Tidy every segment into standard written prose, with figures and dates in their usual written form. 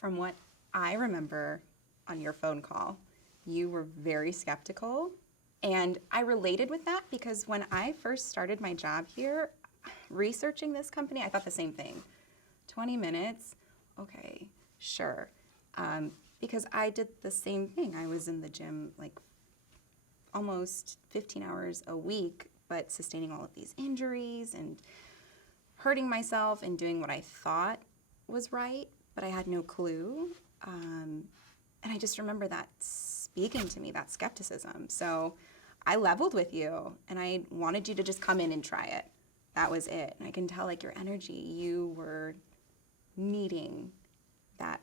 from what I remember on your phone call, you were very skeptical. And I related with that because when I first started my job here, researching this company, I thought the same thing. 20 minutes, okay, sure. Because I did the same thing. I was in the gym like almost 15 hours a week, but sustaining all of these injuries and hurting myself and doing what I thought was right, but I had no clue. And I just remember that speaking to me, that skepticism. So I leveled with you and I wanted you to just come in and try it. That was it. And I can tell like your energy, you were needing that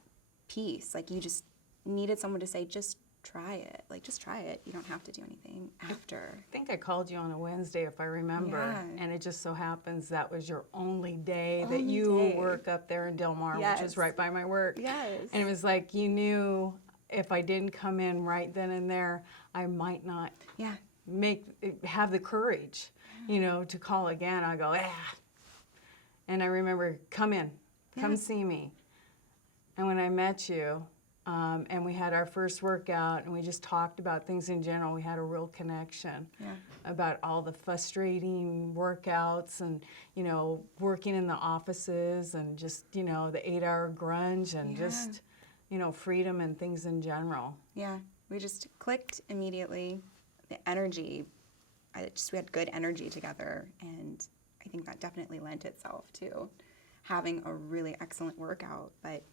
piece. Like you just needed someone to say, just try it. Like just try it. You don't have to do anything after. I think I called you on a Wednesday if I remember. Yeah. And it just so happens that was your only day that you work up there in Del Mar, Yes. which is right by my work. Yes. And it was like you knew if I didn't come in right then and there, I might not have the courage, you know, to call again. I go, And I remember, come in, come see me. And when I met you, and we had our first workout, and we just talked about things in general, we had a real connection about all the frustrating workouts and, you know, working in the offices and just, you know, the 8-hour grunge and just, you know, freedom and things in general. Yeah, we just clicked immediately. The energy, we had good energy together, and I think that definitely lent itself to having a really excellent workout. But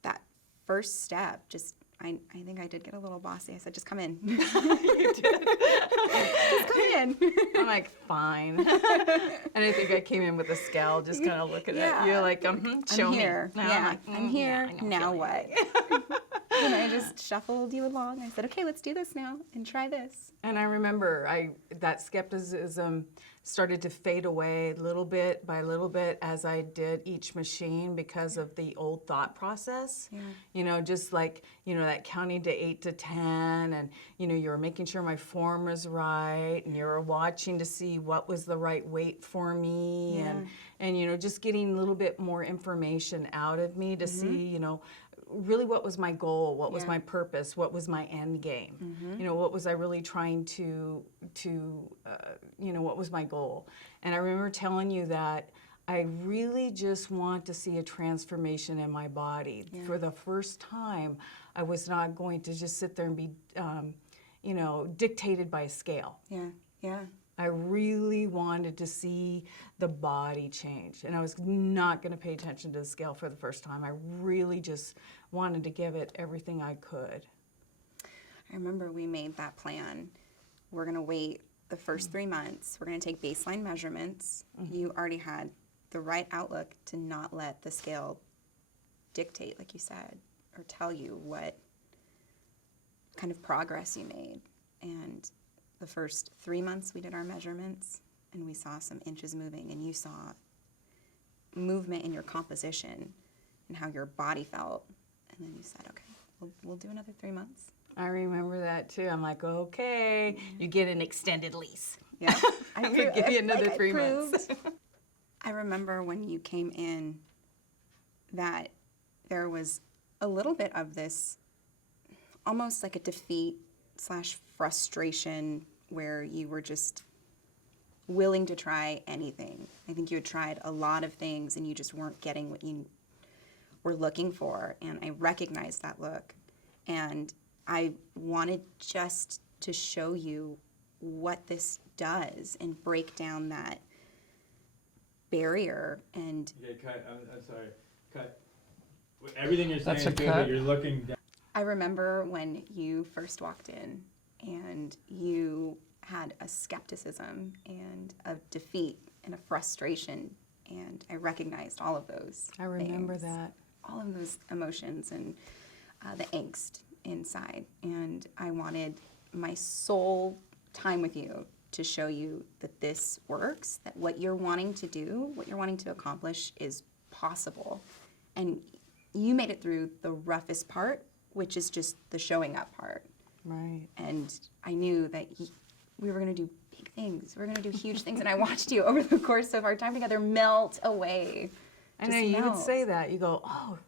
that first step, I think I did get a little bossy. I said, just come in. You did. Just come in. I'm like, fine. And I think I came in with a scowl, just kind of looking at you like, show me. Here. Now I'm here. Now what? And I just shuffled you along. I said, okay, let's do this now and try this. And I remember that skepticism started to fade away little bit by little bit as I did each machine because of the old thought process. Yeah. You know, just like, you know, that counting to 8 to 10 and, you know, you were making sure my form was right and you were watching to see what was the right weight for me and you know, just getting a little bit more information out of me to see, you know, really what was my goal, what was my purpose, what was my end game, you know, what was I really trying to you know, what was my goal. And I remember telling you that I really just want to see a transformation in my body. For the first time, I was not going to just sit there and be, you know, dictated by a scale. Yeah. I really wanted to see the body change, and I was not going to pay attention to the scale for the first time. I really just wanted to give it everything I could. I remember we made that plan. We're going to wait the first 3 months. We're going to take baseline measurements. You already had the right outlook to not let the scale dictate, like you said, or tell you what kind of progress you made. And the first 3 months we did our measurements and we saw some inches moving, and you saw movement in your composition and how your body felt. And then you said, okay, we'll do another 3 months. I remember that too. I'm like, okay, you get an extended lease. Yeah. I'm going to give you another 3 months. I remember when you came in that there was a little bit of this almost like a defeat / frustration where you were just willing to try anything. I think you had tried a lot of things and you just weren't getting what you were looking for. And I recognized that look. And I wanted just to show you what this does and break down that barrier. And okay, cut. I'm sorry. Cut. Everything you're saying That's is a good, cut. but you're looking down. I remember when you first walked in and you had a skepticism and a defeat and a frustration, and I recognized all of those. I remember things, that. all of those emotions and the angst inside. And I wanted my sole time with you to show you that this works, that what you're wanting to do, what you're wanting to accomplish is possible. And you made it through the roughest part, which is just the showing up part. Right. And I knew that we were going to do big things. We were going to do huge things. And I watched you over the course of our time together melt away. I know you would say that. You go, oh,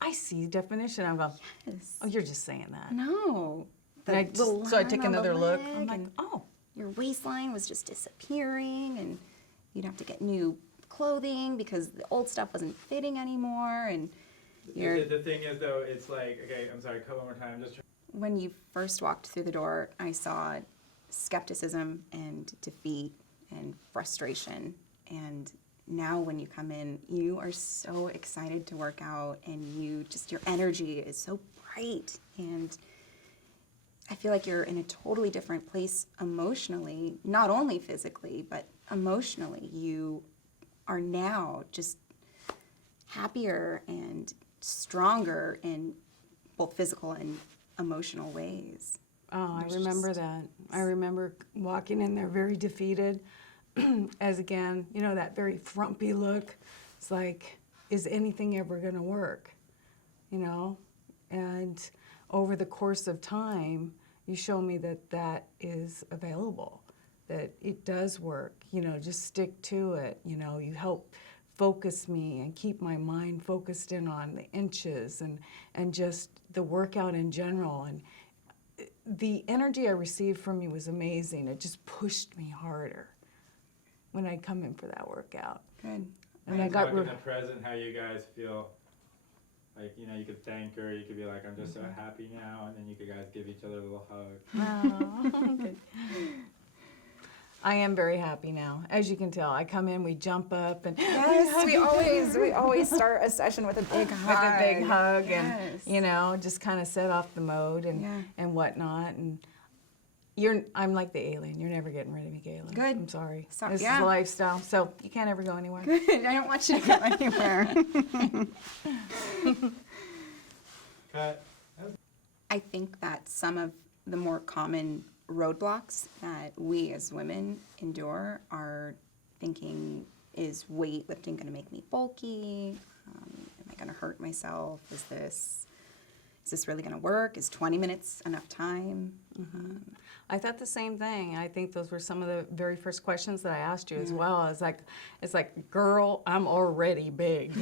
I see definition. I'm going, Yes. oh, you're just saying that. No. And so I take another look. I'm like, oh. Your waistline was just disappearing, and you'd have to get new clothing because the old stuff wasn't fitting anymore. And The thing is, though, it's like, okay, I'm sorry, cut one more time. when you first walked through the door, I saw skepticism and defeat and frustration. And now when you come in, you are so excited to work out, and your energy is so bright. And I feel like you're in a totally different place emotionally, not only physically, but emotionally. You are now just happier and stronger in both physical and emotional ways. Oh, I remember that. I remember walking in there very defeated, as again, you know, that very frumpy look. It's like, is anything ever going to work? You know? And over the course of time, you show me that that is available, that it does work. You know, just stick to it. You know, you help focus me and keep my mind focused in on the inches and just the workout in general. And the energy I received from you was amazing. It just pushed me harder when I'd come in for that workout. Good. And I got in the present, how you guys feel. Like, you know, you could thank her, you could be like, I'm just so happy now, and then you could guys give each other a little hug. Oh, good. I am very happy now. As you can tell, I come in, we jump up, and Yes, we always start a session with a big hug. with a big hug, Yes. and you know, just kind of set off the mode and Yeah. and whatnot. And I'm like the alien. You're never getting rid of me, Kayla. Good. I'm sorry. So- This yeah. is a lifestyle, so you can't ever go anywhere. Good. I don't want you to go anywhere. Cut. I think that some of the more common roadblocks that we as women endure are thinking, is weightlifting going to make me bulky? Am I going to hurt myself? Is this really going to work? Is 20 minutes enough time? I thought the same thing. I think those were some of the very first questions that I asked you as well. It's like, girl, I'm already big.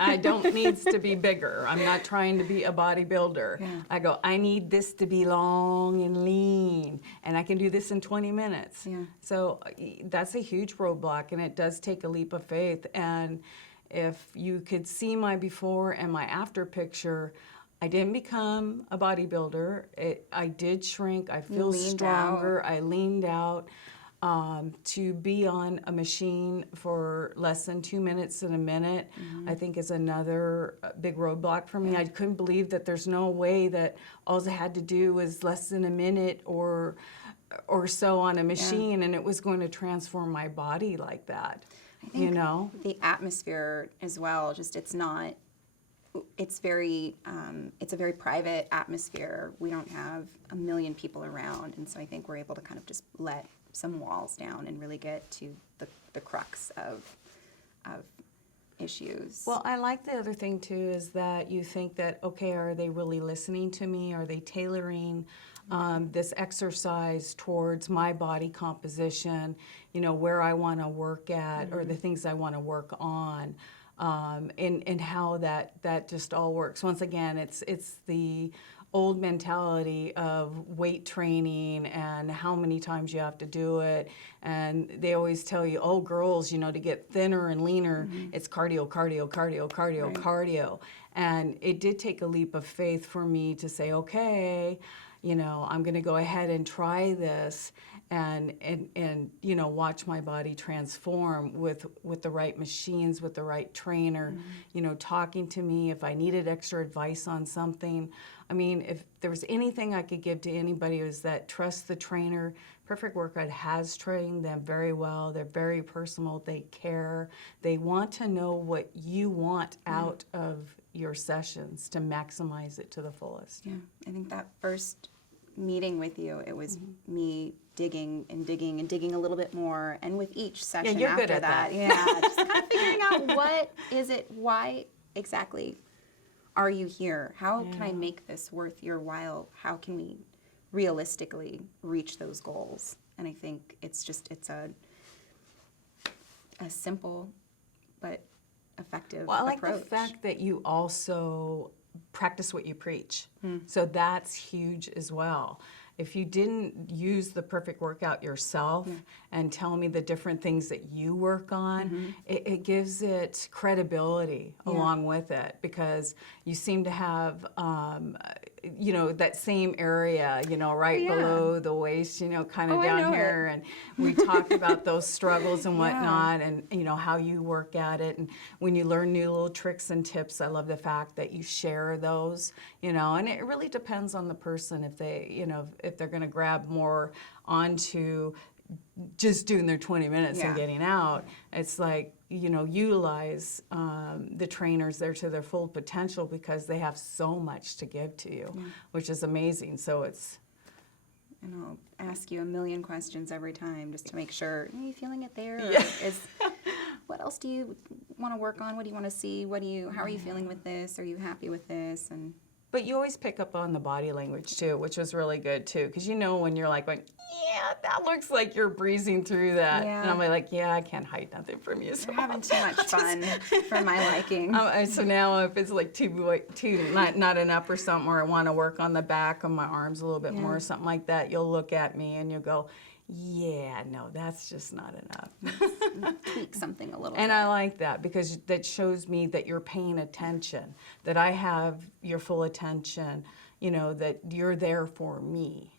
I don't need to be bigger. I'm not trying to be a bodybuilder. Yeah. I go, I need this to be long and lean, and I can do this in 20 minutes. Yeah. So that's a huge roadblock, and it does take a leap of faith. And if you could see my before and my after picture, I didn't become a bodybuilder. I did shrink. I feel leaned stronger. I leaned out. To be on a machine for less than 2 minutes in a minute, I think is another big roadblock for me. I couldn't believe that there's no way that all I had to do was less than a minute or so on a machine, and it was going to transform my body like that. I think You know? the atmosphere as well, just it's a very private atmosphere. We don't have a million people around, and so I think we're able to kind of just let some walls down and really get to the crux of issues. Well, I like the other thing too is that you think that, okay, are they really listening to me? Are they tailoring this exercise towards my body composition, you know, where I want to work at or the things I want to work on, and how that just all works. Once again, it's the old mentality of weight training and how many times you have to do it. And they always tell you, oh, girls, you know, to get thinner and leaner, it's cardio, cardio, cardio, cardio, Right. cardio. And it did take a leap of faith for me to say, okay, you know, I'm going to go ahead and try this and you know, watch my body transform with the right machines, with the right trainer, you know, talking to me if I needed extra advice on something. I mean, if there was anything I could give to anybody, it was that trust the trainer. Perfect Workout has trained them very well. They're very personal. They care. They want to know what you want out of your sessions to maximize it to the fullest. Yeah, I think that first meeting with you, it was me digging and digging and digging a little bit more, and with each session you're after good at that. yeah, just kind of figuring out what is it, why exactly are you here? How can I make this worth your while? How can we realistically reach those goals? And I think it's a simple but effective Well, I like approach. the fact that you also practice what you preach. So that's huge as well. If you didn't use the perfect workout yourself and tell me the different things that you work on, it gives it credibility along with it, because you seem to have, you know, that same area, you know, right below the waist, you know, kind of I down know here. And we talked about those struggles and whatnot, and, you know, how you work at it. And when you learn new little tricks and tips, I love the fact that you share those, you know, and it really depends on the person if they, you know, if they're going to grab more onto just doing their 20 minutes and getting out. It's like, you know, utilize the trainers there to their full potential, because they have so much to give to you, which is amazing. So it's... And I'll ask you a million questions every time just to make sure, are you feeling it there? Or Yeah. what else do you want to work on? What do you want to see? How are you feeling with this? Are you happy with this? And But you always pick up on the body language too, which was really good too, because you know when you're like going, yeah, that looks like you're breezing through that. Yeah. And I'm like, yeah, I can't hide nothing from you. So you're having too much fun for my liking. So now if it's like not enough or something, or I want to work on the back of my arms a little bit more or something like that, you'll look at me and you'll go, yeah, no, that's just not enough. Tweak something a little And bit. I like that, because that shows me that you're paying attention, that I have your full attention, you know, that you're there for me.